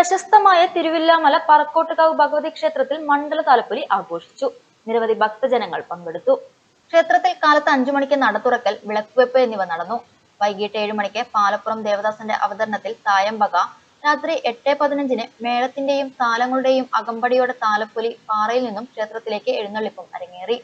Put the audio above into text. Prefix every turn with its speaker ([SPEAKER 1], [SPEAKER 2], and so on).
[SPEAKER 1] പ്രശസ്തമായ തിരുവില്ലാമല പറക്കോട്ടുകാവ് ഭഗവതി ക്ഷേത്രത്തിൽ മണ്ഡല താലപ്പൊലി ആഘോഷിച്ചു. നിരവധി ഭക്തജനങ്ങൾ പങ്കെടുത്തു. ക്ഷേത്രത്തിൽ കാലത്ത് അഞ്ചു മണിക്ക് നടത്തുറക്കൽ വിളക്കുവെപ്പ് എന്നിവ നടന്നു. വൈകിട്ട് ഏഴു മണിക്ക് പാലപ്പുറം ദേവദാസന്റെ അവതരണത്തിൽ തായമ്പക രാത്രി എട്ട് പതിനഞ്ചിന് മേളത്തിന്റെയും താലങ്ങളുടെയും അകമ്പടിയോടെ താലപ്പൊലി പാറയിൽ നിന്നും ക്ഷേത്രത്തിലേക്ക് എഴുന്നള്ളിപ്പും അരങ്ങേറി.